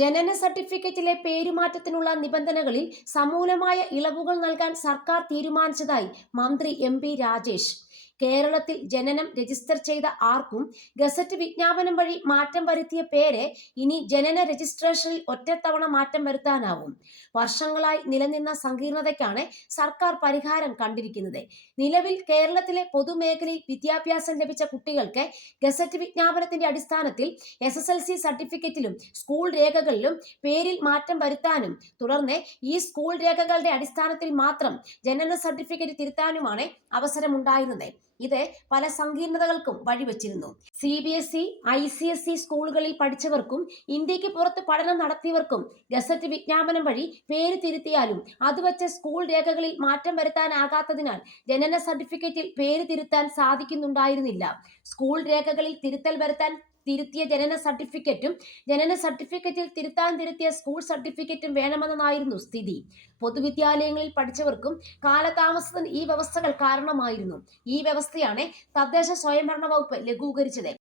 ജനന സർട്ടിഫിക്കറ്റിലെ പേരുമാറ്റത്തിനുള്ള നിബന്ധനകളിൽ സമൂലമായ ഇളവുകൾ നൽകാൻ സർക്കാർ തീരുമാനിച്ചതായി മന്ത്രി എം രാജേഷ്. കേരളത്തിൽ ജനനം രജിസ്റ്റർ ചെയ്ത ആർക്കും ഗസറ്റ് വിജ്ഞാപനം വഴി മാറ്റം വരുത്തിയ പേര് ഇനി ജനന രജിസ്ട്രേഷനിൽ ഒറ്റത്തവണ മാറ്റം വരുത്താനാവും. വർഷങ്ങളായി നിലനിന്ന സങ്കീർണതയ്ക്കാണ് സർക്കാർ പരിഹാരം കണ്ടിരിക്കുന്നത്. നിലവിൽ കേരളത്തിലെ പൊതുമേഖലയിൽ വിദ്യാഭ്യാസം ലഭിച്ച കുട്ടികൾക്ക് ഗസറ്റ് വിജ്ഞാപനത്തിന്റെ അടിസ്ഥാനത്തിൽ എസ് എസ് എൽ സി സർട്ടിഫിക്കറ്റിലും സ്കൂൾ രേഖകളിലും പേരിൽ മാറ്റം വരുത്താനും തുടർന്ന് ഈ സ്കൂൾ രേഖകളുടെ അടിസ്ഥാനത്തിൽ മാത്രം ജനന സർട്ടിഫിക്കറ്റ് തിരുത്താനുമാണ് അവസരമുണ്ടായിരുന്നത്. ഇത് പല സങ്കീർണതകൾക്കും വഴിവെച്ചിരുന്നു. C B S E I C S E സ്കൂളുകളിൽ പഠിച്ചവർക്കും ഇന്ത്യയ്ക്ക് പുറത്ത് പഠനം നടത്തിയവർക്കും ഗസറ്റ് വിജ്ഞാപനം വഴി പേര് തിരുത്തിയാലും അത് വച്ച് സ്കൂൾ രേഖകളിൽ മാറ്റം വരുത്താനാകാത്തതിനാൽ ജനന സർട്ടിഫിക്കറ്റിൽ പേര് തിരുത്താൻ സാധിക്കുന്നുണ്ടായിരുന്നില്ല. സ്കൂൾ രേഖകളിൽ തിരുത്തൽ വരുത്താൻ തിരുത്തിയ ജനന സർട്ടിഫിക്കറ്റും ജനന സർട്ടിഫിക്കറ്റിൽ തിരുത്താൻ തിരുത്തിയ സ്കൂൾ സർട്ടിഫിക്കറ്റും വേണമെന്നതായിരുന്നു സ്ഥിതി. പൊതുവിദ്യാലയങ്ങളിൽ പഠിച്ചവർക്കും കാലതാമസത്തിന് ഈ വ്യവസ്ഥകൾ കാരണമായിരുന്നു. ഈ വ്യവസ്ഥയാണ് തദ്ദേശ സ്വയംഭരണ വകുപ്പ് ലഘൂകരിച്ചത്.